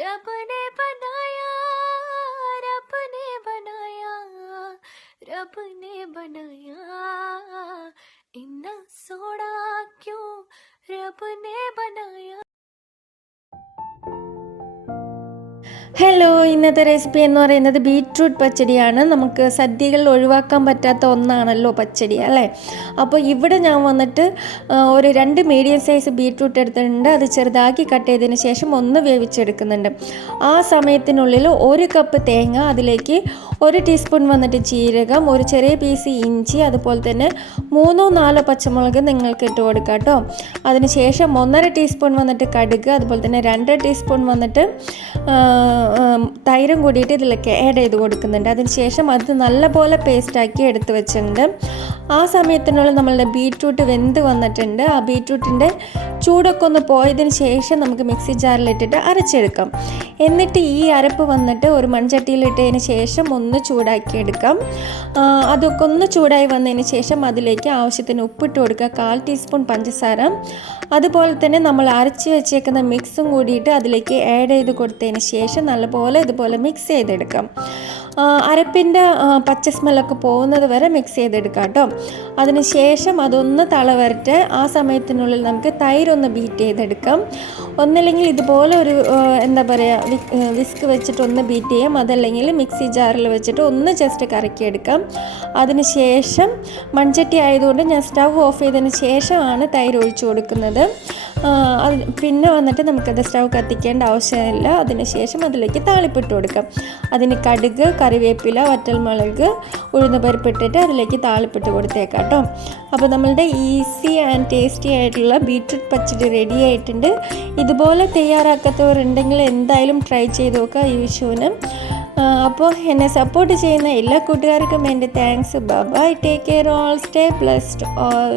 रब ने बनाया, रब ने बनाया, रब ने बनाया, इन्ना सोना क्यों रब ने बनाया. ഹലോ, ഇന്നത്തെ റെസിപ്പി എന്ന് പറയുന്നത് ബീറ്റ്റൂട്ട് പച്ചടിയാണ്. നമുക്ക് സദ്യകളിൽ ഒഴിവാക്കാൻ പറ്റാത്ത ഒന്നാണല്ലോ പച്ചടി, അല്ലേ? അപ്പോൾ ഇവിടെ ഞാൻ വന്നിട്ട് ഒരു 2 മീഡിയം സൈസ് ബീറ്റ്റൂട്ട് എടുത്തിട്ടുണ്ട്. അത് ചെറുതാക്കി കട്ട് ചെയ്തതിന് ശേഷം ഒന്ന് വേവിച്ചെടുക്കുന്നുണ്ട്. ആ സമയത്തിനുള്ളിൽ 1 കപ്പ് തേങ്ങ, അതിലേക്ക് 1 ടീസ്പൂൺ വന്നിട്ട് ജീരകം, ഒരു ചെറിയ പീസ് ഇഞ്ചി, അതുപോലെ തന്നെ 3-4 പച്ചമുളക് നിങ്ങൾക്ക് ഇട്ട് കൊടുക്കാം കേട്ടോ. അതിനുശേഷം 1.5 ടീസ്പൂൺ വന്നിട്ട് കടുക്, അതുപോലെ തന്നെ 2 ടീസ്പൂൺ വന്നിട്ട് തൈരും കൂടിയിട്ട് ഇതിലേക്ക് ആഡ് ചെയ്ത് കൊടുക്കുന്നുണ്ട്. അതിനുശേഷം അത് നല്ലപോലെ പേസ്റ്റാക്കി എടുത്ത് വെച്ചിട്ടുണ്ട്. ആ സമയത്തിനുള്ളിൽ നമ്മളുടെ ബീറ്റ്റൂട്ട് വെന്ത് വന്നിട്ടുണ്ട്. ആ ബീറ്റ്റൂട്ടിൻ്റെ ചൂടൊക്കെ ഒന്ന് പോയതിന് ശേഷം നമുക്ക് മിക്സി ജാറിലിട്ടിട്ട് അരച്ചെടുക്കാം. എന്നിട്ട് ഈ അരപ്പ് വന്നിട്ട് ഒരു മൺചട്ടിയിലിട്ടതിന് ശേഷം ഒന്ന് ചൂടാക്കി എടുക്കാം. അതൊക്കെ ഒന്ന് ചൂടായി വന്നതിന് ശേഷം അതിലേക്ക് ആവശ്യത്തിന് ഉപ്പിട്ട് കൊടുക്കുക, 1/4 ടീസ്പൂൺ പഞ്ചസാര, അതുപോലെ തന്നെ നമ്മൾ അരച്ച് വെച്ചേക്കുന്ന മിക്സും കൂടിയിട്ട് അതിലേക്ക് ആഡ് ചെയ്ത് കൊടുത്തതിന് ശേഷം നല്ലപോലെ ഇതുപോലെ മിക്സ് ചെയ്തെടുക്കാം. അരപ്പിൻ്റെ പച്ച സ്മെല്ലൊക്കെ പോകുന്നത് വരെ മിക്സ് ചെയ്തെടുക്കാം കേട്ടോ. അതിന് ശേഷം അതൊന്ന് തളവരട്ട്. ആ സമയത്തിനുള്ളിൽ നമുക്ക് തൈരൊന്ന് ബീറ്റ് ചെയ്തെടുക്കാം. ഒന്നില്ലെങ്കിൽ ഇതുപോലെ ഒരു എന്താ പറയുക, വിസ്ക് വെച്ചിട്ട് ഒന്ന് ബീറ്റ് ചെയ്യാം. അതല്ലെങ്കിൽ മിക്സി ജാറിൽ വെച്ചിട്ട് ഒന്ന് ജസ്റ്റ് കറക്കിയെടുക്കാം. അതിന് ശേഷം മൺചട്ടി ആയതുകൊണ്ട് ഞാൻ സ്റ്റവ് ഓഫ് ചെയ്തതിന് ശേഷമാണ് തൈര് ഒഴിച്ചു കൊടുക്കുന്നത്. പിന്നെ വന്നിട്ട് നമുക്കത് സ്റ്റവ് കത്തിക്കേണ്ട ആവശ്യമില്ല. അതിന് ശേഷം അതിലേക്ക് താളിപ്പിട്ട് കൊടുക്കാം. അതിന് കടുക്, കറിവേപ്പില, വറ്റൽമുളക്, ഉഴുന്നുപരിപ്പിട്ടിട്ട് അതിലേക്ക് താളിപ്പിട്ട് കൊടുത്തേക്കാം കേട്ടോ. അപ്പോൾ നമ്മളുടെ ഈസി ആൻഡ് ടേസ്റ്റി ആയിട്ടുള്ള ബീറ്റ്റൂട്ട് പച്ചടി റെഡി ആയിട്ടുണ്ട്. ഇതുപോലെ തയ്യാറാക്കാത്തവരുണ്ടെങ്കിൽ എന്തായാലും ട്രൈ ചെയ്ത് നോക്കുക ഈ വിഷുവിന്. അപ്പോൾ എന്നെ സപ്പോർട്ട് ചെയ്യുന്ന എല്ലാ കൂട്ടുകാർക്കും എൻ്റെ thanks. Bye, take care all, stay blessed all.